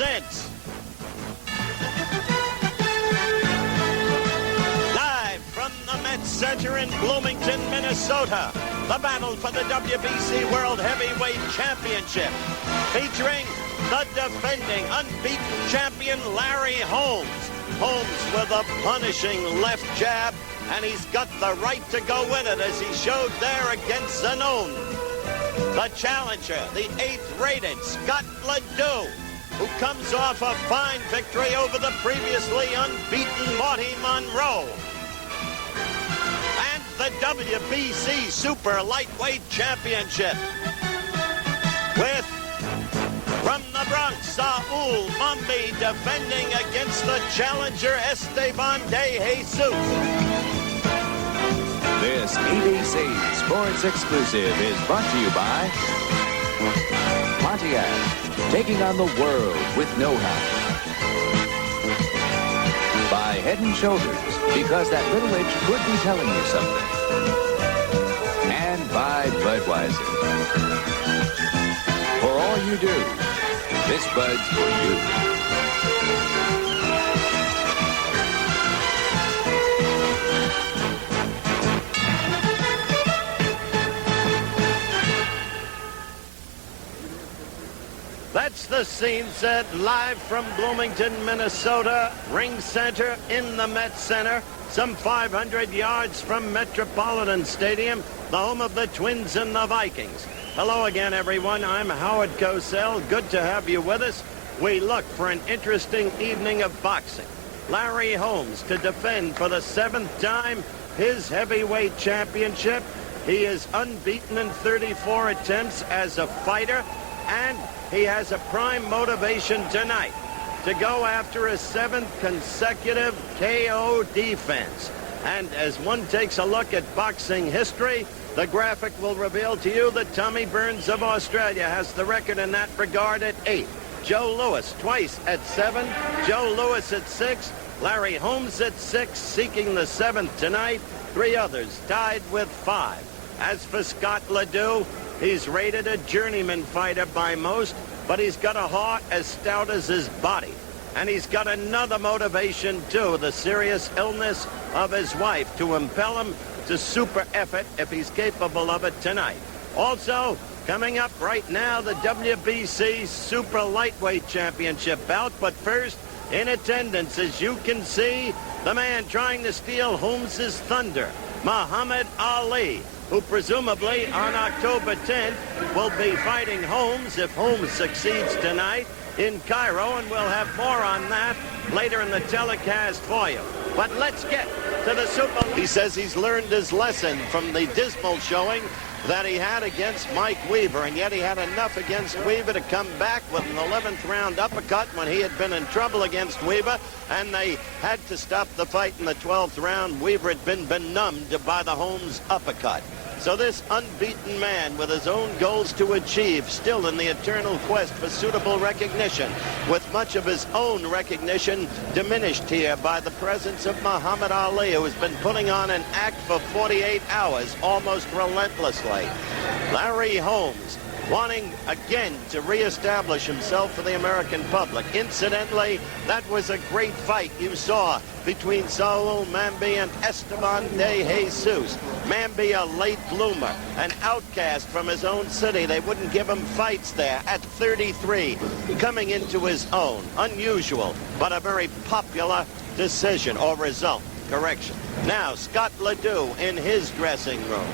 presents live from the Met Center in Bloomington, Minnesota, the battle for the W.B.C World Heavyweight Championship, featuring the defending unbeaten champion Larry Holmes. Holmes with a punishing left jab, and he's got the right to go with it, as he showed there against Zanone. The challenger, the 8th-rated Scott Ledoux, who comes off a fine victory over the previously unbeaten Marty Monroe. And the W.B.C Super Lightweight Championship, with, from the Bronx, Saul Mambi defending against the challenger Esteban de Jesus. This ABC Sports Exclusive is brought to you by Pontiac, taking on the world with know-how. By Head & Shoulders, because that little itch could be telling you something. And by Budweiser. For all you do, this Bud's for you. That's the scene set live from Bloomington, Minnesota, Ring Center in the Met Center, some 500 yards from Metropolitan Stadium, the home of the Twins and the Vikings. Hello again, everyone. I'm Howard Cosell. Good to have you with us. We look for an interesting evening of boxing. Larry Holmes to defend for the 7th time his heavyweight championship. He is unbeaten in 34 attempts as a fighter, and he has a prime motivation tonight to go after a 7th consecutive KO defense. And as one takes a look at boxing history, the graphic will reveal to you that Tommy Burns of Australia has the record in that regard at 8. Joe Louis twice at 7, Joe Louis at 6, Larry Holmes at 6, seeking the 7th tonight, 3 others tied with 5. As for Scott Ledoux, he's rated a journeyman fighter by most, but he's got a heart as stout as his body. And he's got another motivation, too, the serious illness of his wife, to impel him to super effort if he's capable of it tonight. Also, coming up right now, the W.B.C Super Lightweight Championship bout. But first, in attendance, as you can see, the man trying to steal Holmes's thunder, Muhammad Ali, who presumably on October 10th will be fighting Holmes if Holmes succeeds tonight in Cairo, and we'll have more on that later in the telecast for you. But let's get to the Super. He says he's learned his lesson from the dismal showing that he had against Mike Weaver, and yet he had enough against Weaver to come back with an 11th round uppercut when he had been in trouble against Weaver, and they had to stop the fight in the 12th round. Weaver had been benumbed by the Holmes uppercut. So this unbeaten man with his own goals to achieve, still in the eternal quest for suitable recognition, with much of his own recognition diminished here by the presence of Muhammad Ali, who has been putting on an act for 48 hours, almost relentlessly. Larry Holmes, wanting again to reestablish himself for the American public. Incidentally, that was a great fight you saw between Saul Mambi and Esteban de Jesus. Mambi, a late bloomer, an outcast from his own city. They wouldn't give him fights there at 33, coming into his own. Unusual, but a very popular decision or result. Correction. Now, Scott Ledoux in his dressing room.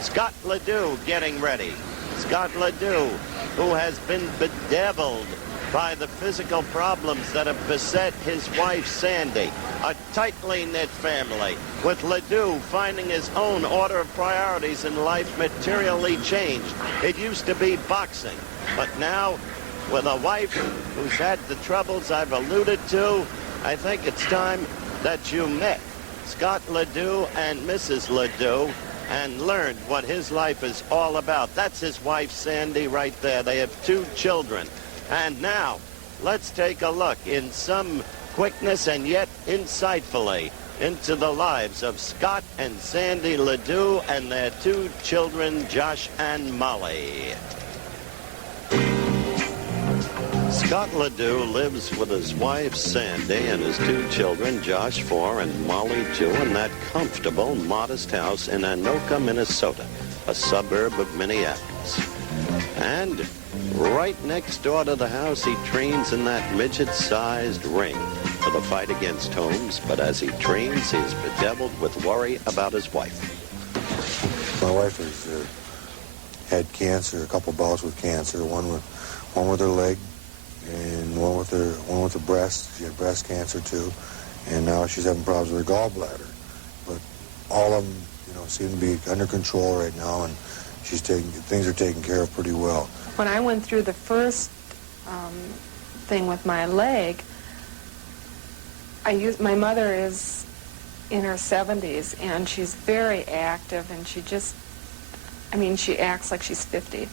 Scott Ledoux getting ready. Scott Ledoux, who has been bedeviled by the physical problems that have beset his wife, Sandy. A tightly knit family, with Ledoux finding his own order of priorities in life materially changed. It used to be boxing, but now, with a wife who's had the troubles I've alluded to, I think it's time that you met Scott Ledoux and Mrs. Ledoux and learned what his life is all about. That's his wife, Sandy, right there. They have 2 children. And now, let's take a look in some quickness and yet insightfully into the lives of Scott and Sandy Ledoux and their 2 children, Josh and Molly. Scott Ledoux lives with his wife, Sandy, and his 2 children, Josh, 4, and Molly, 2, in that comfortable, modest house in Anoka, Minnesota, a suburb of Minneapolis. And right next door to the house, he trains in that midget-sized ring for the fight against Holmes. But as he trains, he's bedeviled with worry about his wife. My wife has had cancer, a couple bouts with cancer, one with her leg, and one with her breast. She had breast cancer too, and now she's having problems with her gallbladder. But all of them, seem to be under control right now, and things are taken care of pretty well. When I went through the first thing with my leg, my mother is in her 70s, and she's very active, and she acts like she's 50.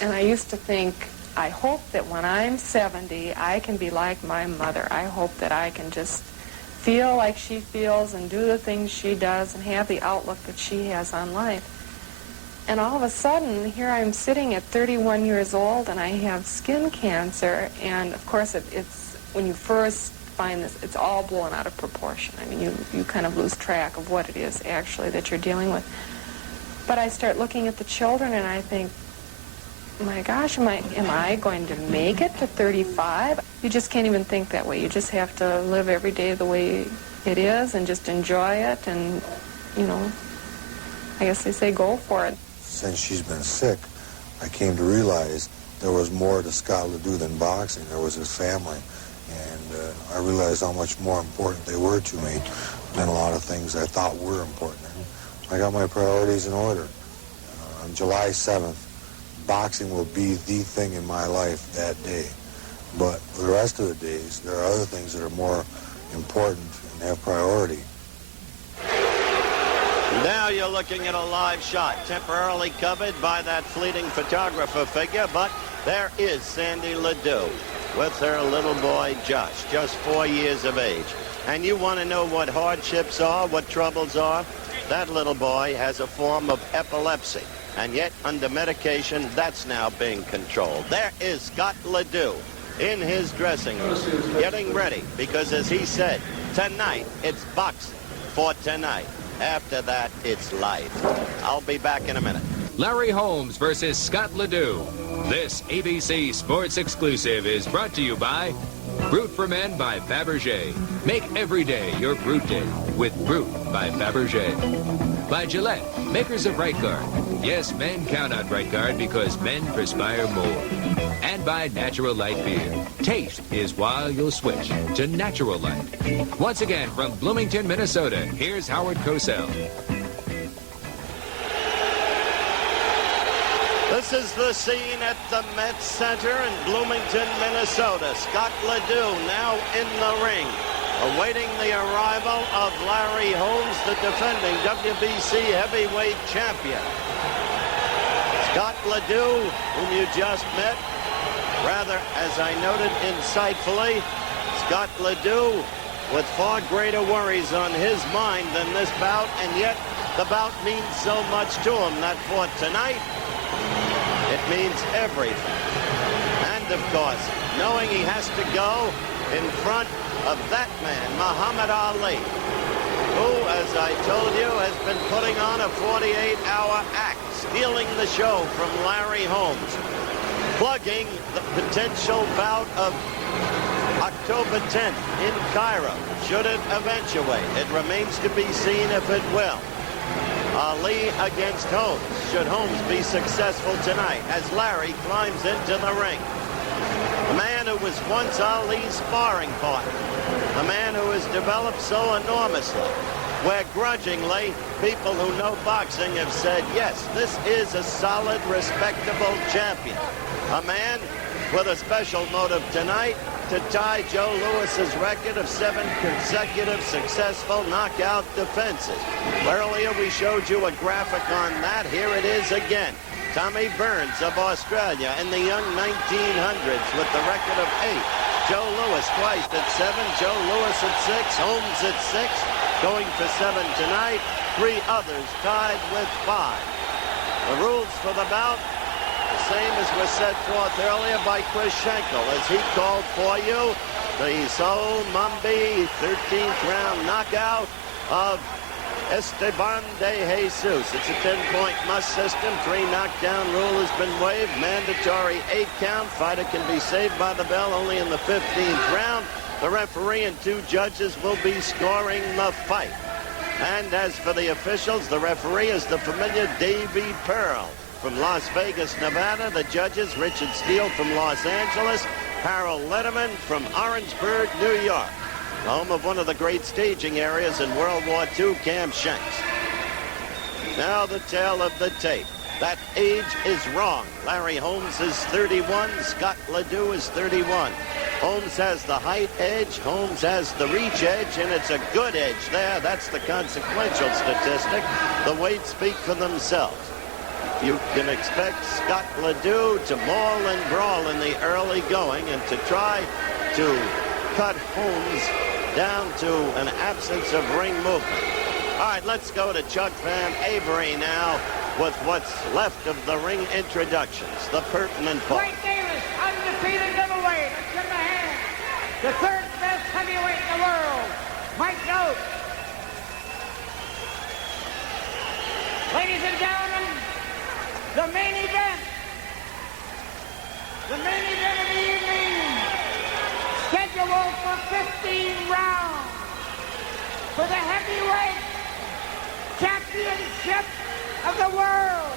And I used to think, I hope that when I'm 70, I can be like my mother. I hope that I can just feel like she feels and do the things she does and have the outlook that she has on life. And all of a sudden, here I'm sitting at 31 years old, and I have skin cancer. And of course, it's when you first find this, it's all blown out of proportion. I mean, you kind of lose track of what it is actually that you're dealing with. But I start looking at the children, and I think, my gosh, am I going to make it to 35? You just can't even think that way. You just have to live every day the way it is and just enjoy it, and, I guess they say go for it. Since she's been sick, I came to realize there was more to Scott Ledoux than boxing. There was his family, and I realized how much more important they were to me than a lot of things I thought were important. I got my priorities in order. On July 7th, boxing will be the thing in my life that day. But for the rest of the days, there are other things that are more important and have priority. Now you're looking at a live shot, temporarily covered by that fleeting photographer figure, but there is Sandy Ledoux with her little boy, Josh, just 4 years of age. And you want to know what hardships are, what troubles are? That little boy has a form of epilepsy, and yet under medication, that's now being controlled. There is Scott Ledoux in his dressing room, getting ready, because as he said, tonight it's boxing for tonight. After that, it's life. I'll be back in a minute. Larry Holmes versus Scott Ledoux. This ABC Sports exclusive is brought to you by Brute for Men by Fabergé. Make every day your Brute Day with Brute by Fabergé. By Gillette, makers of Right Guard. Yes, men count on Right Guard because men perspire more. And by Natural Light Beer. Taste is while you'll switch to Natural Light. Once again, from Bloomington, Minnesota, here's Howard Cosell. This is the scene at the Met Center in Bloomington, Minnesota. Scott Ledoux now in the ring, awaiting the arrival of Larry Holmes, the defending W.B.C Heavyweight Champion. Scott Ledoux, whom you just met, rather, as I noted insightfully, Scott Ledoux with far greater worries on his mind than this bout, and yet the bout means so much to him that for tonight, it means everything. And of course, knowing he has to go in front of that man, Muhammad Ali, who, as I told you, has been putting on a 48-hour act, stealing the show from Larry Holmes, plugging the potential bout of October 10th in Cairo, should it eventuate. It remains to be seen if it will. Ali against Holmes, should Holmes be successful tonight as Larry climbs into the ring. The man who was once Ali's sparring partner, the man who has developed so enormously, where grudgingly people who know boxing have said, yes, this is a solid, respectable champion. A man with a special motive tonight to tie Joe Louis's record of 7 consecutive successful knockout defenses. Earlier we showed you a graphic on that. Here it is again. Tommy Burns of Australia in the young 1900s with the record of 8. Joe Louis twice at 7. Joe Louis at 6. Holmes at 6. Going for 7 tonight. 3 others tied with 5. The rules for the bout: same as was set forth earlier by Chris Schenkel as he called for you the Sol Mumbi 13th round knockout of Esteban de Jesus. It's a 10-point must system. 3 knockdown rule has been waived. Mandatory 8 count. Fighter can be saved by the bell only in the 15th round. The referee and 2 judges will be scoring the fight. And as for the officials, the referee is the familiar Davey Pearl from Las Vegas, Nevada. The judges, Richard Steele from Los Angeles, Harold Letterman from Orangeburg, New York. Home of one of the great staging areas in World War II, Camp Shanks. Now the tale of the tape. That age is wrong. Larry Holmes is 31. Scott Ledoux is 31. Holmes has the height edge. Holmes has the reach edge, and it's a good edge there. That's the consequential statistic. The weights speak for themselves. You can expect Scott Ledoux to maul and brawl in the early going and to try to cut Holmes down to an absence of ring movement. All right, let's go to Chuck Van Avery now with what's left of the ring introductions, the pertinent part. Dwight Davis, undefeated middleweight. Let's give him a hand. The 3rd best heavyweight in the world. Mike Note. Ladies and gentlemen, the main event. The main event of the evening. Scheduled for 15 rounds. For the heavyweight championship of the world.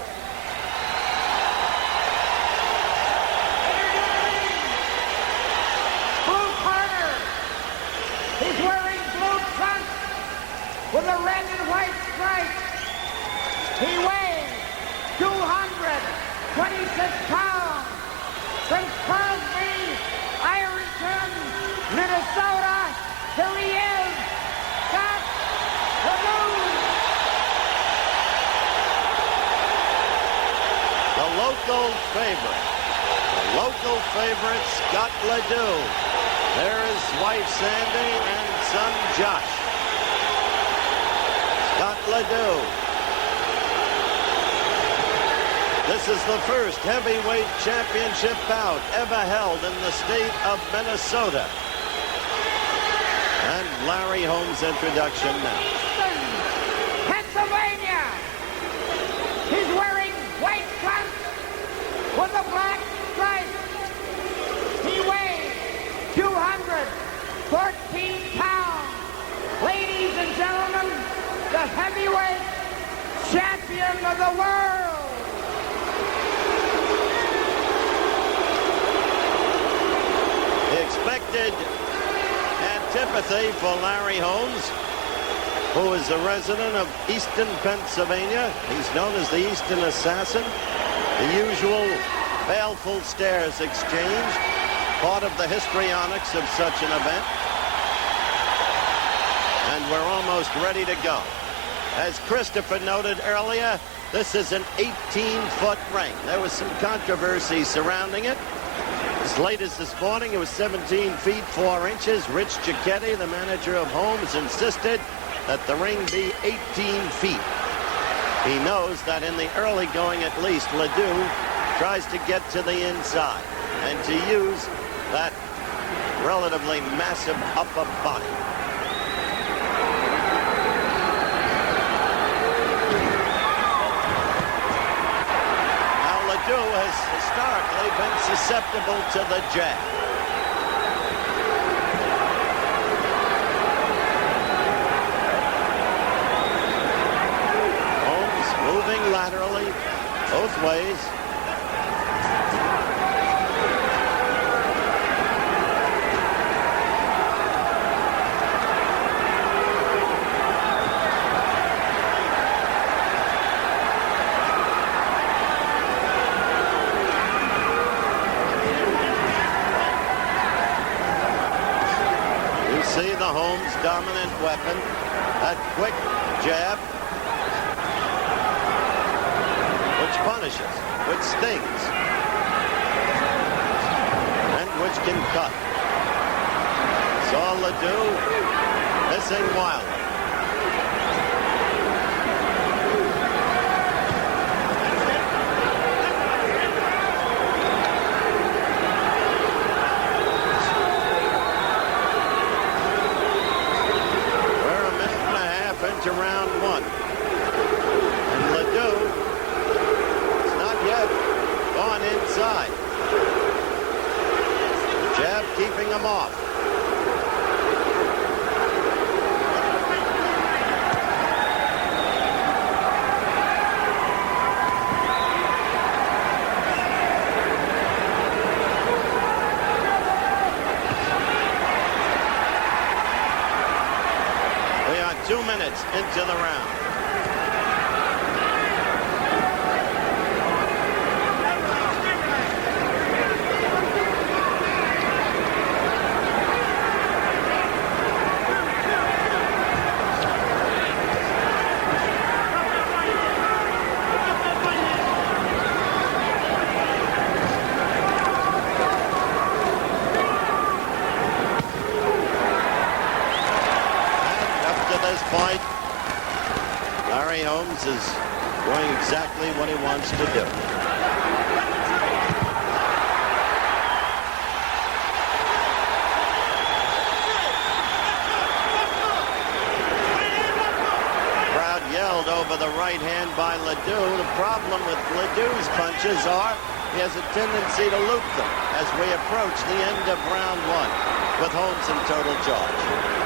Introducing blue corner. He's wearing blue trunks with a red and white stripe. He weighs 226 pounds. From Crosby, Ironton, Minnesota, here he is, Scott Ledoux. The local favorite, Scott Ledoux. There is wife Sandy and son Josh. Scott Ledoux. This is the first heavyweight championship bout ever held in the state of Minnesota. And Larry Holmes' introduction now. Pennsylvania. He's wearing white trunks with a black stripe. He weighs 214 pounds. Ladies and gentlemen, the heavyweight champion of the world. The expected antipathy for Larry Holmes, who is a resident of Easton, Pennsylvania. He's known as the Easton Assassin. The usual baleful stares exchanged, part of the histrionics of such an event. And we're almost ready to go. As Christopher noted earlier, this is an 18-foot ring. There was some controversy surrounding it. As late as this morning, it was 17 feet 4 inches. Rich Giacchetti, the manager of Holmes, insisted that the ring be 18 feet. He knows that in the early going, at least, Ledoux tries to get to the inside and to use that relatively massive upper body. Now, Ledoux has historically been susceptible to the jab. Holmes moving laterally both ways. See the Holmes dominant weapon, that quick jab, which punishes, which stings, and which can cut. Saw Ledoux missing wildly. into round one. And Ledoux is not yet gone inside. Jab keeping him off. We are 2 minutes into the round. Point, Larry Holmes is doing exactly what he wants to do. Crowd yelled over the right hand by Ledoux. The problem with Ledoux's punches are he has a tendency to loop them as we approach the end of round one with Holmes in total charge.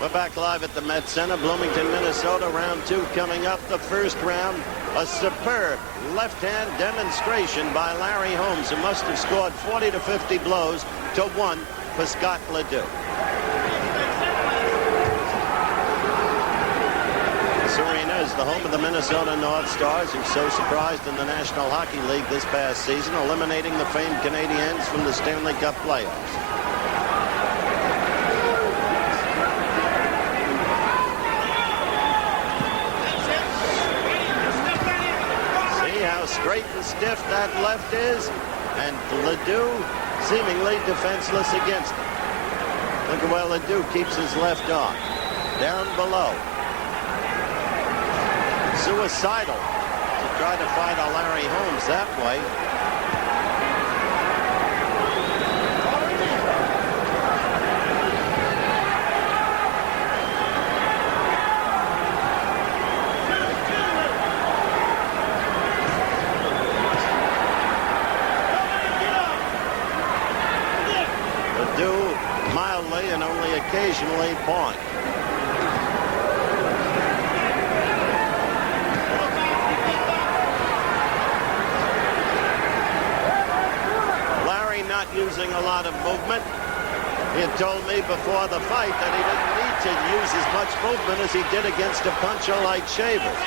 We're back live at the Met Center, Bloomington, Minnesota. Round two coming up. The first round, a superb left-hand demonstration by Larry Holmes, who must have scored 40 to 50 blows to 1 for Scott Ledoux. This arena is the home of the Minnesota North Stars, who so surprised in the National Hockey League this past season, eliminating the famed Canadiens from the Stanley Cup playoffs. Straight and stiff that left is, and Ledoux seemingly defenseless against it. Look at where Ledoux keeps his left arm. Down below. Suicidal to try to fight a Larry Holmes that way. Mildly and only occasionally point. Larry not using a lot of movement. He had told me before the fight that he didn't need to use as much movement as he did against a puncher like Shavers,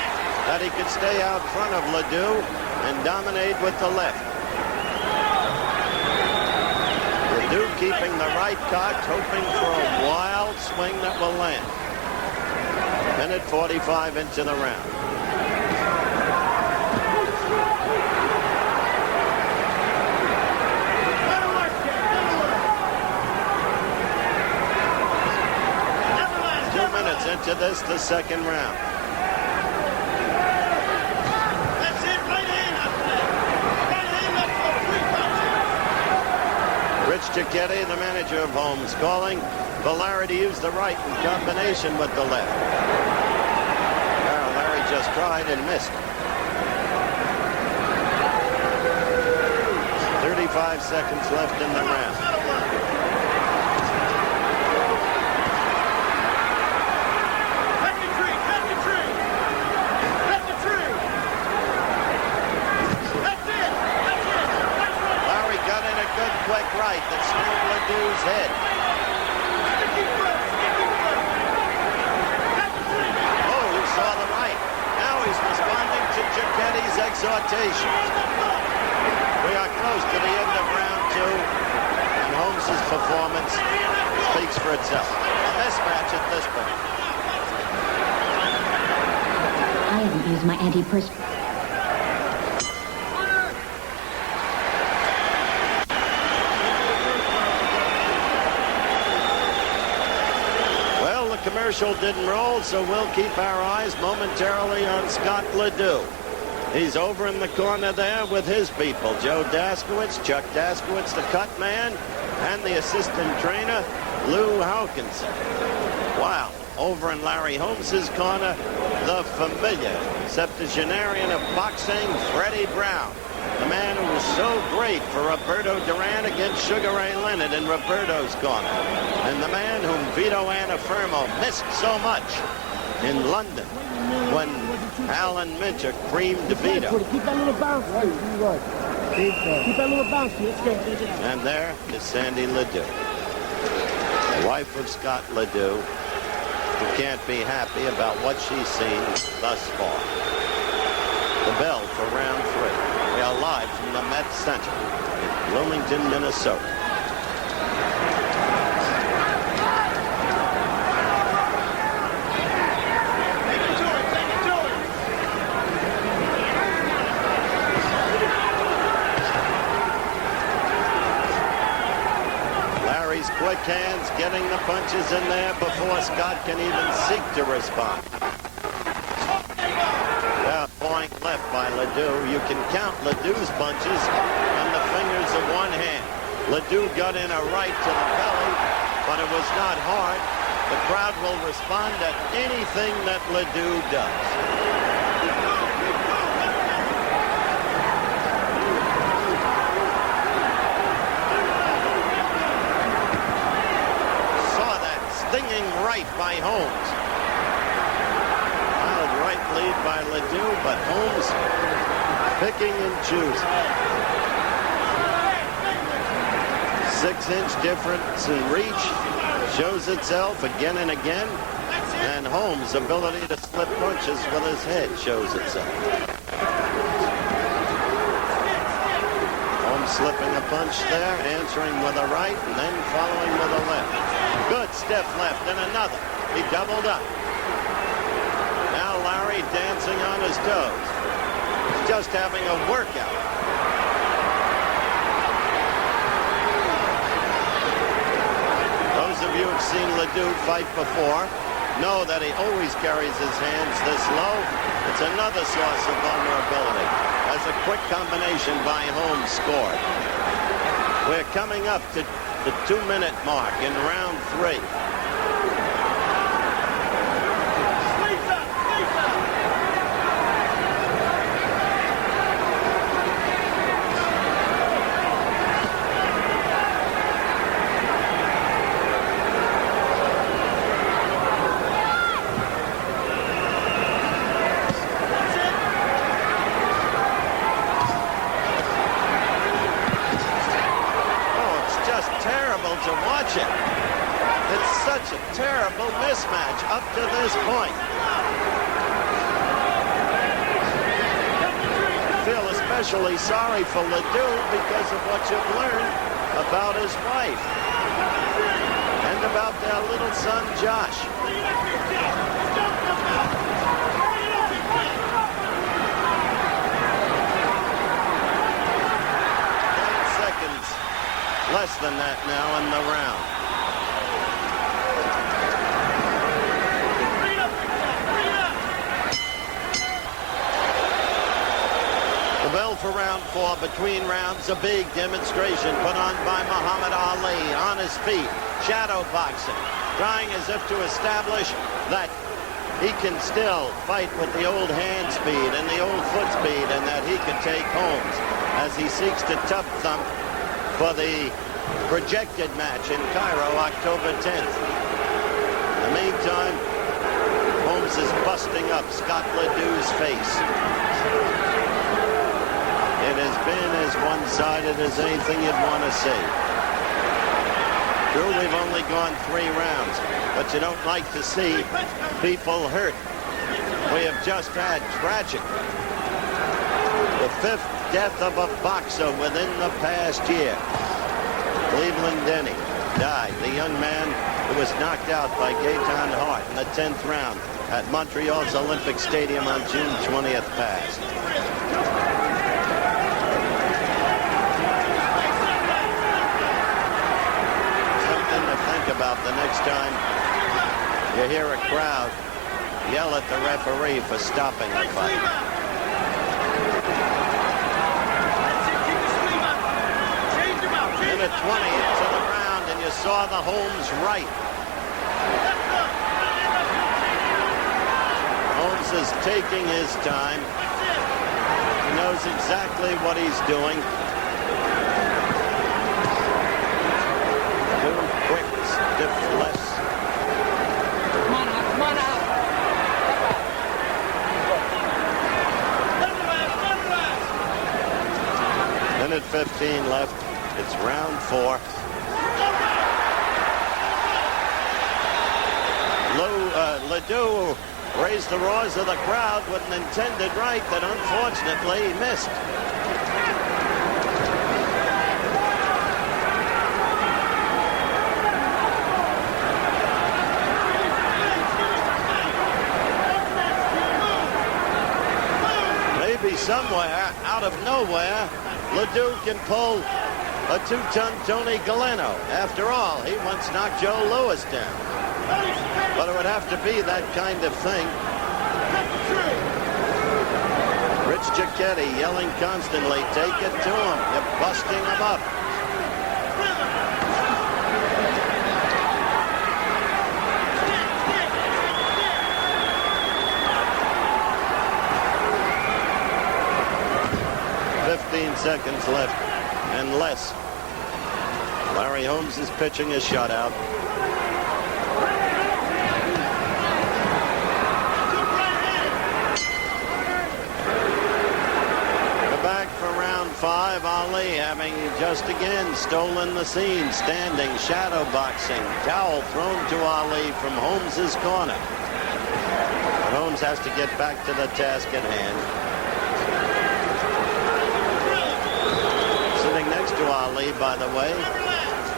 that he could stay out front of Ledoux and dominate with the left. Ledoux keeping the right cocked, hoping for a wild swing that will land. Minute 45 into the round. Into this, the second round. That's it, right hand up there. Right hand up for 3 punches. Rich Cicchetti, the manager of Holmes, calling for Larry to use the right in combination with the left. Well, Larry just tried and missed. 35 seconds left in the round. Right that snowed Ledoux's head. Oh, he saw the right. Now he's responding to Cicchetti's exhortation. We are close to the end of round two, and Holmes' performance speaks for itself. A mismatch at this point. I haven't used my antiperspirant. Commercial didn't roll, so we'll keep our eyes momentarily on Scott Ledoux. He's over in the corner there with his people, Joe Daskowitz, Chuck Daskowitz, the cut man, and the assistant trainer, Lou Hawkinson. Wow. Over in Larry Holmes' corner, the familiar septuagenarian of boxing, Freddie Brown. The man who was so great for Roberto Duran against Sugar Ray Leonard in Roberto's corner. And the man whom Vito Anafirmo missed so much in London when Alan Minter creamed Vito. Keep that little bounce. Keep that little bounce. Let's go. And there is Sandy Ledoux, the wife of Scott Ledoux, who can't be happy about what she's seen thus far. The bell for round 3. We are live from the Met Center in Bloomington, Minnesota. Larry's quick hands getting the punches in there before Scott can even seek to respond. Point left by Ledoux. You can count Ledoux's punches on the fingers of one hand. Ledoux got in a right to the belly, but it was not hard. The crowd will respond to anything that Ledoux does. Saw that stinging right by Holmes. Lead by Ledoux, but Holmes picking and choosing. 6-inch difference in reach shows itself again and again, and Holmes' ability to slip punches with his head shows itself. Holmes slipping a punch there, answering with a right, and then following with a left. Good stiff left, and another. He doubled up. Larry dancing on his toes. He's just having a workout. Those of you who've seen Ledoux fight before know that he always carries his hands this low. It's another source of vulnerability. As a quick combination by Holmes scored. We're coming up to the 2-minute mark in round 3. To watch it. It's such a terrible mismatch up to this point. I feel especially sorry for Ledoux because of what you've learned about his wife and about their little son, Josh. 10 seconds. Less than that now in the round. The bell for round 4 between rounds, a big demonstration put on by Muhammad Ali on his feet. Shadow boxing, trying as if to establish that he can still fight with the old hand speed and the old foot speed and that he can take Holmes as he seeks to tub thump for the projected match in Cairo, October 10th. In the meantime, Holmes is busting up Scott Ledoux's face. It has been as one-sided as anything you'd want to see. True, we've only gone 3 rounds, but you don't like to see people hurt. We have just had tragic. The 5th death of a boxer within the past year. Cleveland Denny died, the young man who was knocked out by Gaetan Hart in the 10th round at Montreal's Olympic Stadium on June 20th past. Something to think about the next time you hear a crowd yell at the referee for stopping the fight. Minute 20 into the round, and you saw the Holmes right. Holmes is taking his time. He knows exactly what he's doing. Two quick, stiff lefts. Come on out, come on out. Minute 15 left. It's round 4. Ledoux raised the roars of the crowd with an intended right that unfortunately he missed. Maybe somewhere out of nowhere Ledoux can pull a 2-ton Tony Galeno. After all, he once knocked Joe Louis down. But it would have to be that kind of thing. Rich Giacchetti yelling constantly, take it to him. You're busting him up. Seconds left and less. Larry Holmes is pitching a shutout. We're back for round 5. Ali having just again stolen the scene, standing, shadow boxing, towel thrown to Ali from Holmes's corner. But Holmes has to get back to the task at hand. To Ali, by the way,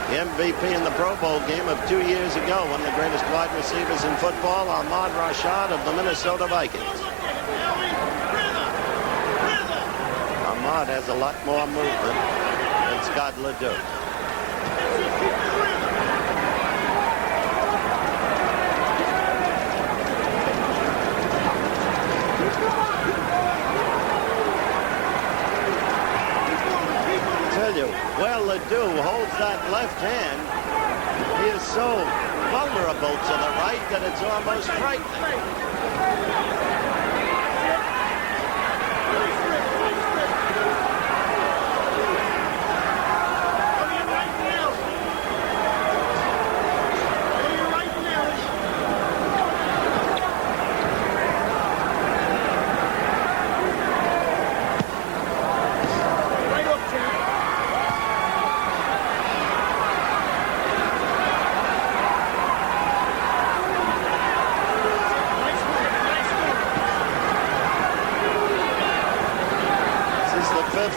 the MVP in the Pro Bowl game of 2 years ago, one of the greatest wide receivers in football, Ahmad Rashad of the Minnesota Vikings. Ahmad has a lot more movement than Scott Ledoux. Well, Ledoux holds that left hand. He is so vulnerable to the right that it's almost frightening.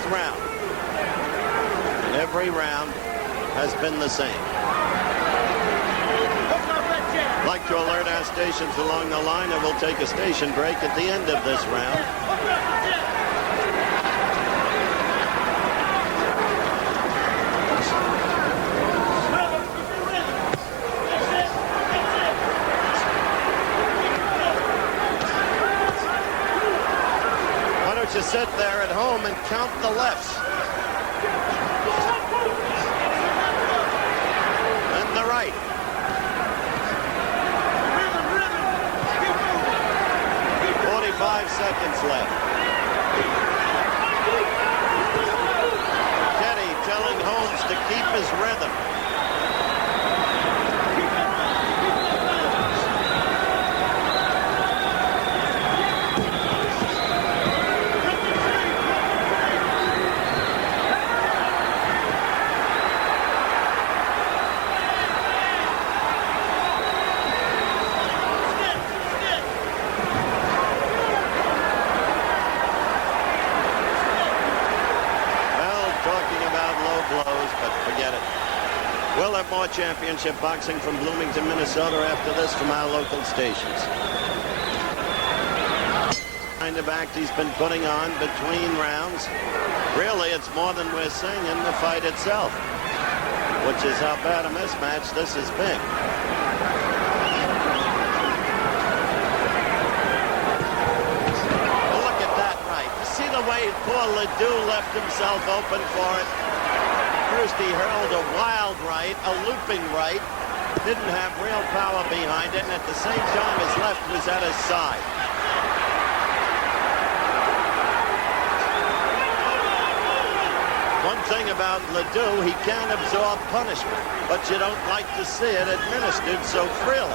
Round. And every round has been the same. I'd like to alert our stations along the line that we'll take a station break at the end of this round. To sit there at home and count the lefts. And the right. Seconds left. Teddy telling Holmes to keep his rhythm. We'll have more championship boxing from Bloomington, Minnesota after this from our local stations. Kind of act he's been putting on between rounds. Really, it's more than we're seeing in the fight itself, which is how bad a mismatch this has been. Well, look at that right. You see the way poor Ledoux left himself open for it? First he hurled a wild right, a looping right. Didn't have real power behind it, and at the same time, his left was at his side. One thing about Ledoux, he can absorb punishment, but you don't like to see it administered so freely.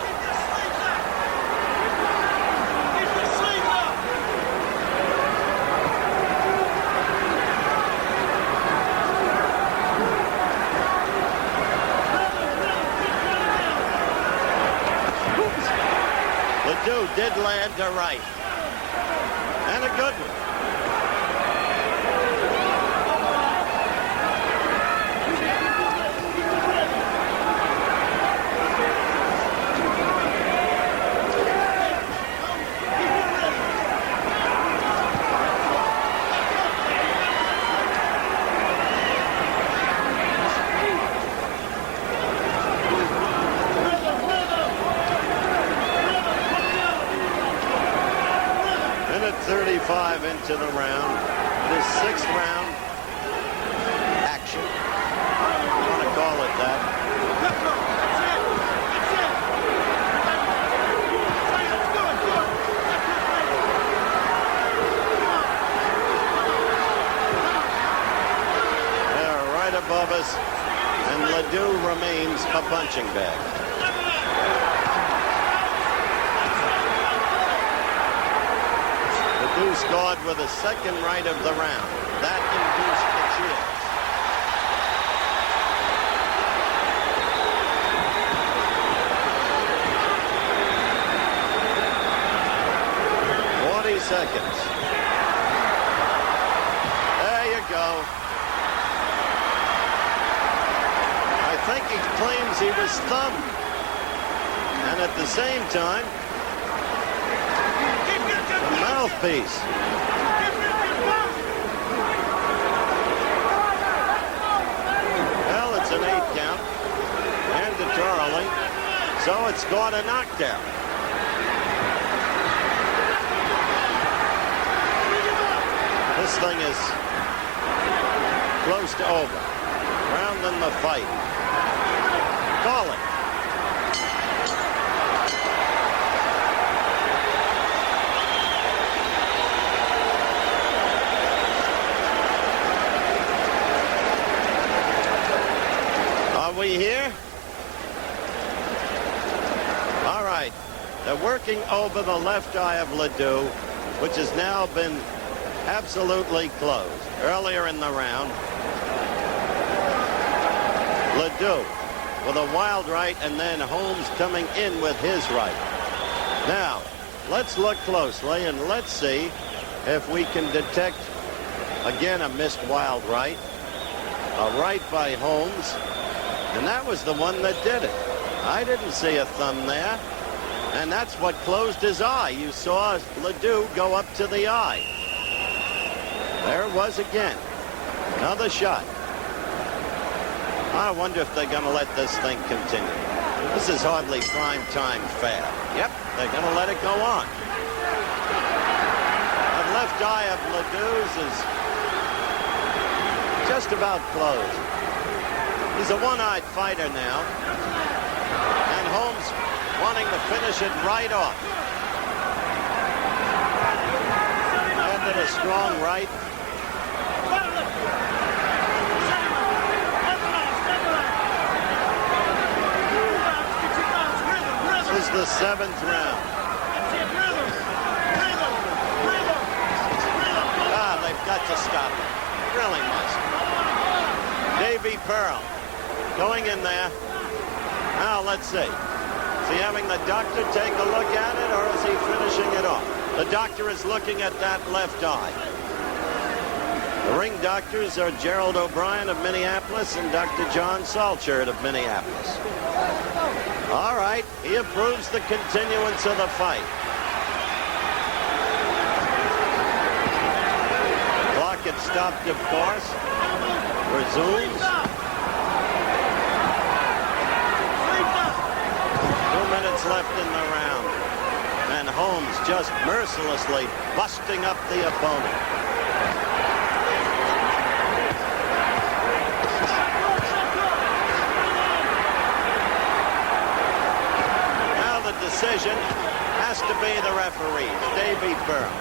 Ledoux did land a right, and a good one. Minute 35 into the round. The sixth round action. I want to call it that. They're right above us, and Ledoux remains a punching bag. Ledoux scored with a second right of the round. That induced the cheers. Seconds. There you go. I think he claims he was thumbed. And at the same time, the mouthpiece. Well, it's an 8 count. Mandatorily. So it's scored a knockdown. This thing is close to over. Round in the fight. Call it. Are we here? All right. They're working over the left eye of Ledoux, which has now been absolutely closed. Earlier in the round, Ledoux with a wild right, and then Holmes coming in with his right. Now, let's look closely, and let's see if we can detect, again, a missed wild right. A right by Holmes, and that was the one that did it. I didn't see a thumb there, and that's what closed his eye. You saw Ledoux go up to the eye. There it was again. Another shot. I wonder if they're going to let this thing continue. This is hardly prime time fair. Yep, they're going to let it go on. The left eye of Ledoux's is just about closed. He's a one-eyed fighter now. And Holmes wanting to finish it right off. Landed a strong right. This is the 7th round. They've got to stop it. Really must. Davy Pearl going in there. Now let's see. Is he having the doctor take a look at it, or is he finishing it off? The doctor is looking at that left eye. The ring doctors are Gerald O'Brien of Minneapolis and Dr. John Salchert of Minneapolis. All right, he approves the continuance of the fight. Clock had stopped, of course. Resumes. 2 minutes left in the round. And Holmes just mercilessly busting up the opponent. decision has to be the referee, Davy Pearl.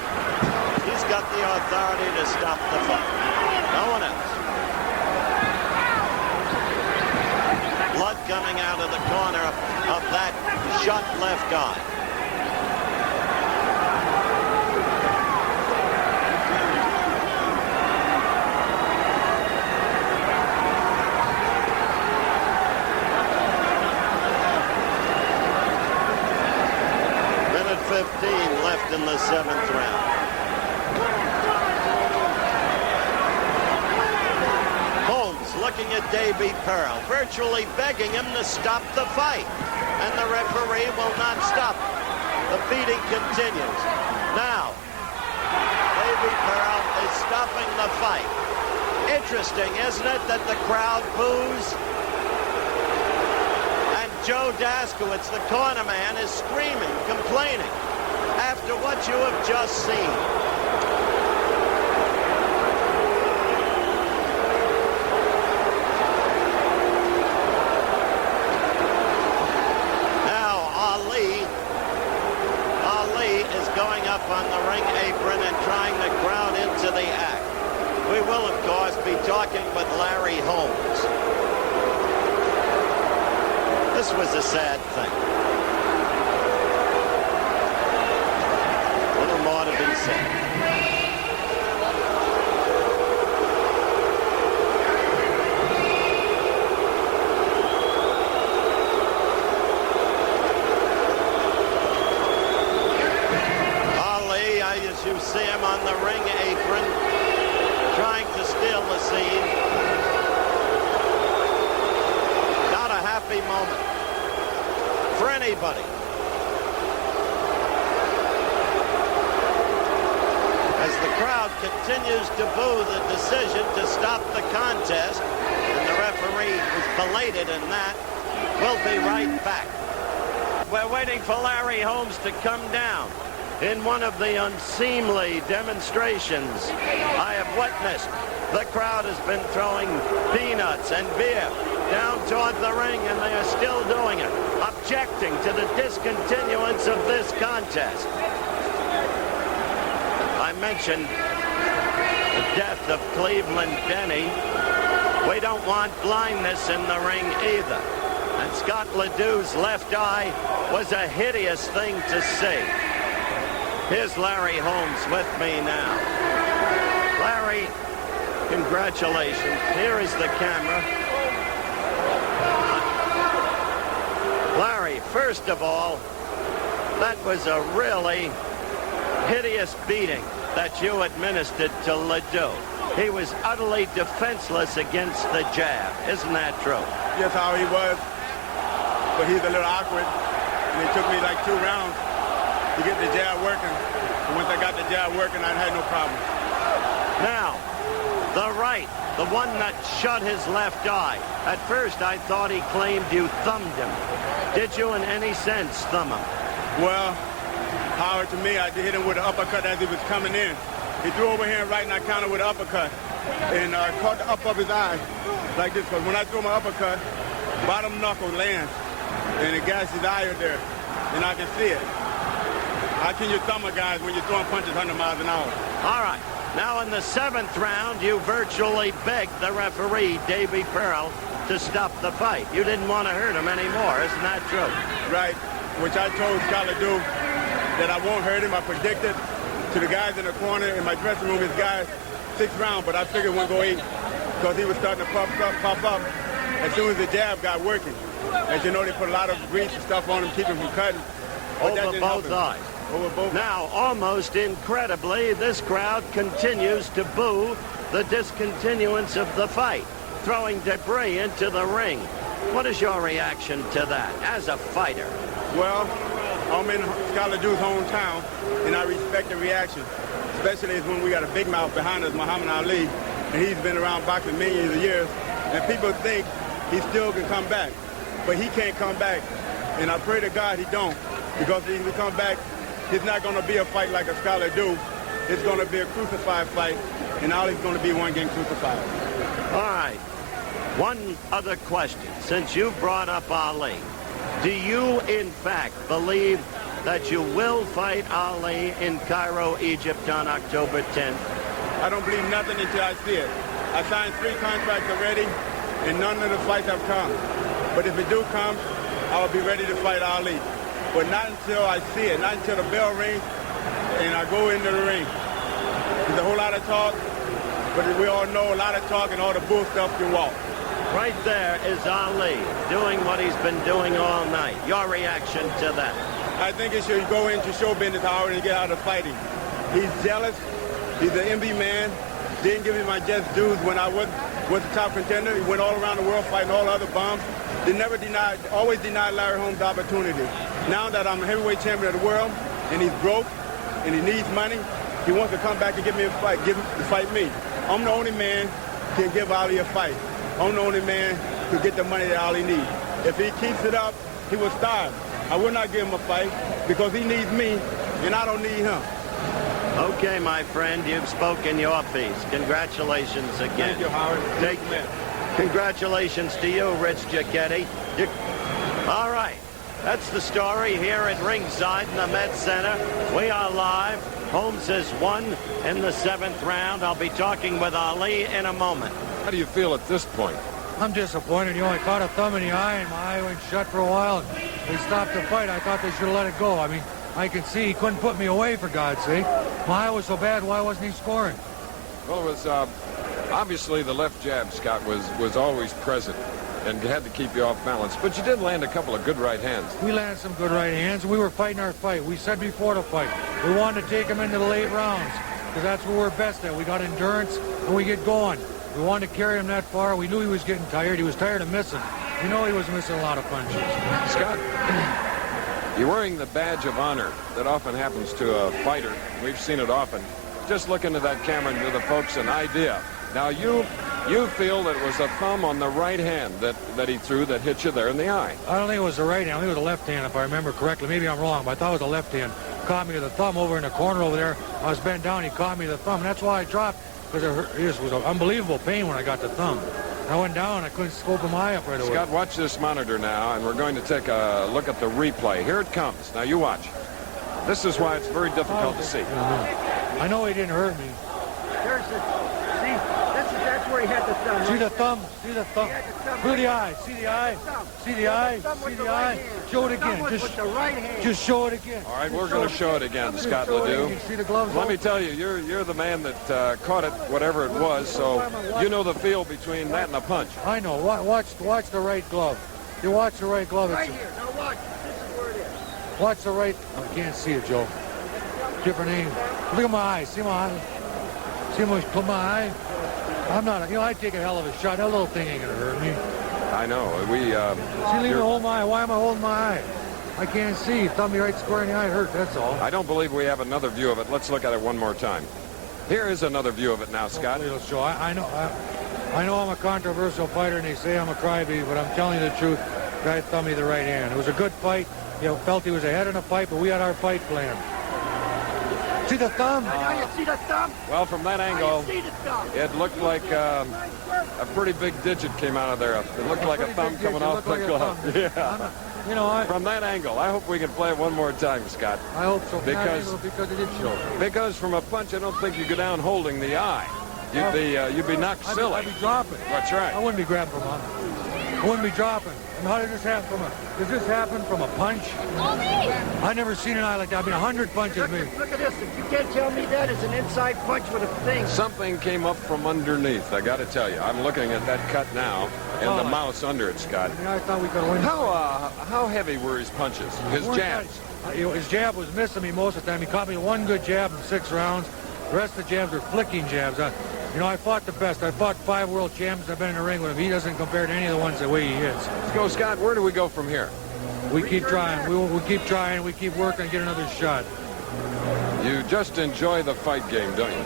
He's got the authority to stop the fight. No one else. Blood coming out of the corner of that shut left eye. Minute 15 left in the 7th round. Looking at Davy Pearl, virtually begging him to stop the fight. And the referee will not stop it. The beating continues. Now, Davy Pearl is stopping the fight. Interesting, isn't it, that the crowd boos? And Joe Daskowitz, the corner man, is screaming, complaining after what you have just seen. On the ring apron and trying to crowd into the act. We will, of course, be talking with Larry Holmes. This was a sad thing. A little more to be said. You see him on the ring apron trying to steal the scene. Not a happy moment for anybody. As the crowd continues to boo the decision to stop the contest, and the referee was belated in that, we'll be right back. We're waiting for Larry Holmes to come down. In one of the unseemly demonstrations I have witnessed, the crowd has been throwing peanuts and beer down toward the ring, and they are still doing it, objecting to the discontinuance of this contest. I mentioned the death of Cleveland Denny. We don't want blindness in the ring either. And Scott Ledoux's left eye was a hideous thing to see. Here's Larry Holmes with me now. Larry, congratulations. Here is the camera. Larry, first of all, that was a really hideous beating that you administered to Ledoux. He was utterly defenseless against the jab. Isn't that true? Yes, how he was. But he's a little awkward. And it took me like 2 rounds to get the jab working. And once I got the jab working, I had no problem. Now, the right, the one that shut his left eye. At first, I thought he claimed you thumbed him. Did you in any sense thumb him? Well, Howard, to me, I hit him with an uppercut as he was coming in. He threw overhand right, and I countered with an uppercut. And caught the up of his eye like this. Because when I threw my uppercut, bottom knuckle lands. And it gashed his eye there. And I can see it. How can you thumb a guy when you're throwing punches 100 miles an hour? All right. Now in the 7th round, you virtually begged the referee, Davy Pearl, to stop the fight. You didn't want to hurt him anymore. Isn't that true? Right. Which I told Scott Ledoux that I won't hurt him. I predicted to the guys in the corner in my dressing room, his guy, 6th round, but I figured one go 8 because he was starting to pop up as soon as the jab got working. As you know, they put a lot of grease and stuff on him, keep him from cutting. Over both eyes. Over both. Now, almost incredibly, this crowd continues to boo the discontinuance of the fight, throwing debris into the ring. What is your reaction to that as a fighter? Well, I'm in Scott Ledoux's hometown, and I respect the reaction, especially when we got a big mouth behind us, Muhammad Ali, and he's been around boxing millions of years, and people think he still can come back, but he can't come back, and I pray to God he don't, because if he come back, it's not going to be a fight like a Scott Ledoux. It's going to be a crucified fight, and Ali's going to be one getting crucified. All right. One other question. Since you brought up Ali, Do you, in fact, believe that you will fight Ali in Cairo, Egypt on October 10th? I don't believe nothing until I see it. I signed 3 contracts already, and none of the fights have come. But if it do come, I will be ready to fight Ali. But not until I see it, not until the bell rings and I go into the ring. There's a whole lot of talk, but we all know a lot of talk and all the bull stuff can walk. Right there is Ali doing what he's been doing all night. Your reaction to that? I think it should go into show business however and get out of fighting. He's jealous. He's an envy man. Didn't give me my just dues when I was the top contender. He went all around the world fighting all other bums. They never denied, always denied Larry Holmes the opportunity. Now that I'm a heavyweight champion of the world and he's broke and he needs money, he wants to come back and give me a fight, fight me. I'm the only man who can give Ali a fight. I'm the only man who get the money that Ali needs. If he keeps it up, he will starve. I will not give him a fight because he needs me and I don't need him. Okay, my friend, you've spoken your piece. Congratulations again. Thank you, Howard. Congratulations to you, Rich Giacchetti. All right, that's the story here at ringside in the Met Center. We are live. Holmes has won in the 7th round. I'll be talking with Ali in a moment. How do you feel at this point? I'm disappointed. You know, I caught a thumb in the eye, and my eye went shut for a while. And they stopped the fight. I thought they should have let it go. I mean, I could see he couldn't put me away, for God's sake. My eye was so bad, why wasn't he scoring? Well, it was obviously the left jab, Scott, was always present and had to keep you off balance. But you did land a couple of good right hands. We landed some good right hands. We were fighting our fight. We said before the fight, we wanted to take him into the late rounds because that's what we're best at. We got endurance, and we get going. We wanted to carry him that far. We knew he was getting tired. He was tired of missing. You know he was missing a lot of punches. Scott, you're wearing the badge of honor that often happens to a fighter. We've seen it often. Just look into that camera and give the folks an idea. Now, you feel that it was a thumb on the right hand that he threw that hit you there in the eye. I don't think it was the right hand. I think it was the left hand, if I remember correctly. Maybe I'm wrong, but I thought it was the left hand. Caught me with the thumb over in the corner over there. I was bent down. He caught me with the thumb, and that's why I dropped, because it was an unbelievable pain when I got the thumb. I went down. I couldn't open my eye up right away. Scott, watch this monitor now, and we're going to take a look at the replay. Here it comes. Now, you watch. This is why it's very difficult to see. I know he didn't hurt me. There's the, see, that's where he had the thumb. See the thumb? See the thumb? Through the eye. See the eye? See the eye? See the eye? Show it again. Just show it again. All right, we're going to show it again, Scott Ledoux. See the gloves? Let me tell you, you're the man that caught it, whatever it was, so you know the feel between that and a punch. I know. Watch the right glove. You watch the right glove. Right here. Now watch. This is where it is. Watch the right. I can't see it, Joe. Different aim. Look at my eye. See my eye? See how much put my eye? I'm not. You know, I take a hell of a shot. That little thing ain't gonna hurt me. I know. See, leave me hold my eye. Why am I holding my eye? I can't see. Thumb me right square in the eye. Hurt. That's all. I don't believe we have another view of it. Let's look at it one more time. Here is another view of it now, Scott. Show. I know I'm a controversial fighter, and they say I'm a crybaby, but I'm telling you the truth. Guy thumbed me the right hand. It was a good fight. You know, felt he was ahead in the fight, but we had our fight planned. See the thumb? Now you see the thumb? Well, from that angle, See the thumb? it looked like a pretty big digit came out of there. It looked like a thumb coming off the glove. Yeah. You know, from that angle, I hope we can play it one more time, Scott. I hope so. Because it did show. Because from a punch, I don't think you go down holding the eye. You'd be knocked silly. I'd be dropping. That's right. I wouldn't be grabbing from a. I wouldn't be dropping. And how did this happen from a? Does this happen from a punch? I never seen an eye like that. I mean, 100 punches. Look at this. If you can't tell me that is an inside punch with a thing. Something came up from underneath. I got to tell you, I'm looking at that cut now, and the mouse under it, Scott. I mean, I thought we could win. How heavy were his punches? His jabs? His jab was missing me most of the time. He caught me one good jab in 6 rounds. The rest of the jabs were flicking jabs. You know, I fought the best. I fought 5 world champions. I've been in the ring with him. He doesn't compare to any of the ones the way he hits. Let's go, Scott. Where do we go from here? We keep trying. We keep trying. We keep working and get another shot. You just enjoy the fight game, don't you?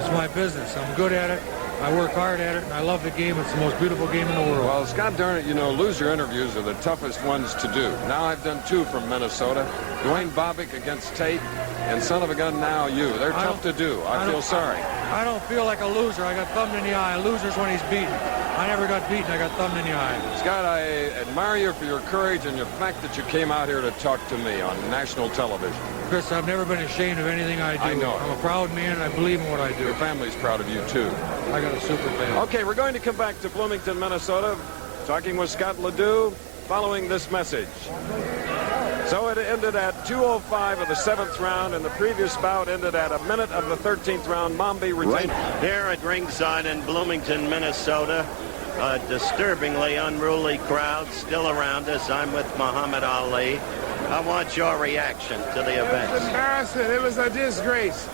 It's my business. I'm good at it. I work hard at it, and I love the game. It's the most beautiful game in the world. Well, Scott, darn it, you know, loser interviews are the toughest ones to do. Now I've done 2 from Minnesota. Dwayne Bobbick against Tate, and son of a gun, now you. They're tough to do. I feel sorry. I don't feel like a loser. I got thumbed in the eye. A loser's when he's beaten. I never got beaten. I got thumbed in the eye. Scott, I admire you for your courage and the fact that you came out here to talk to me on national television. Chris, I've never been ashamed of anything I do. I know it. I'm a proud man, and I believe in what I do. Your family's proud of you, too. I got a super fan. Okay, we're going to come back to Bloomington, Minnesota, talking with Scott Ledoux following this message. So it ended at 2:05 of the 7th round, and the previous bout ended at a minute of the 13th round. Mombi retained. Here at ringside in Bloomington, Minnesota, a disturbingly unruly crowd still around us. I'm with Muhammad Ali. I want your reaction to the It was events. embarrassing. It was a disgrace.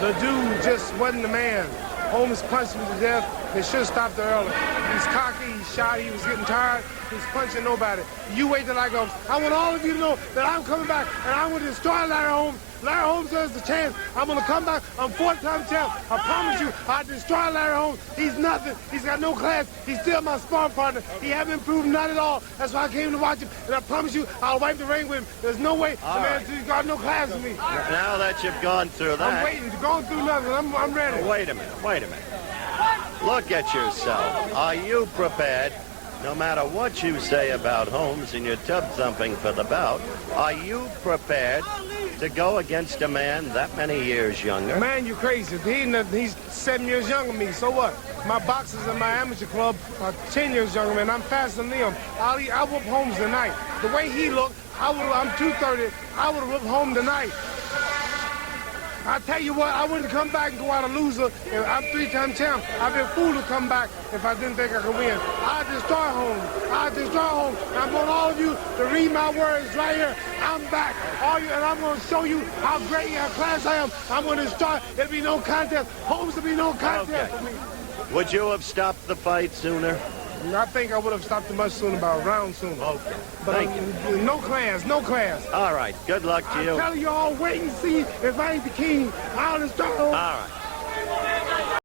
The dude just wasn't the man. Holmes punched him to death. They should have stopped it early. He's cocky, he's shot, he was getting tired. He's punching nobody. You wait till I go. I want all of you to know that I'm coming back, and I'm going to destroy Larry Holmes. Larry Holmes has the chance. I'm going to come back. I'm 4-time champ. I promise you, I'll destroy Larry Holmes. He's nothing. He's got no class. He's still my sparring partner. He hasn't improved, not at all. That's why I came to watch him, and I promise you, I'll wipe the ring with him. There's no way the man has got no class with me. Now that you've gone through that. I'm waiting. Going through nothing. I'm ready. Wait a minute. Wait a minute. Look at yourself. Are you prepared, no matter what you say about Holmes and your tub thumping for the bout, are you prepared to go against a man that many years younger? Man, you crazy. He's 7 years younger than me. So what? My boxers in my amateur club are 10 years younger than me. I'm faster than them. I whoop Holmes tonight. The way he looked, I'm 230. I would have whooped Holmes tonight. I tell you what, I wouldn't come back and go out a loser. I'm 3-time champ. I'd be a fool to come back if I didn't think I could win. I'd destroy Holmes. I'd destroy Holmes. And I want all of you to read my words right here. I'm back. All you, and I'm going to show you how great and how class I am. I'm going to destroy. There'll be no contest. Holmes will be no contest for me. Would you have stopped the fight sooner? I think I would have stopped it much sooner, about a round sooner. Okay. But Thank you. no class, no class. All right. Good luck to I'm you. telling you all, wait and see if I ain't the king. I'll destroy Holmes. All right.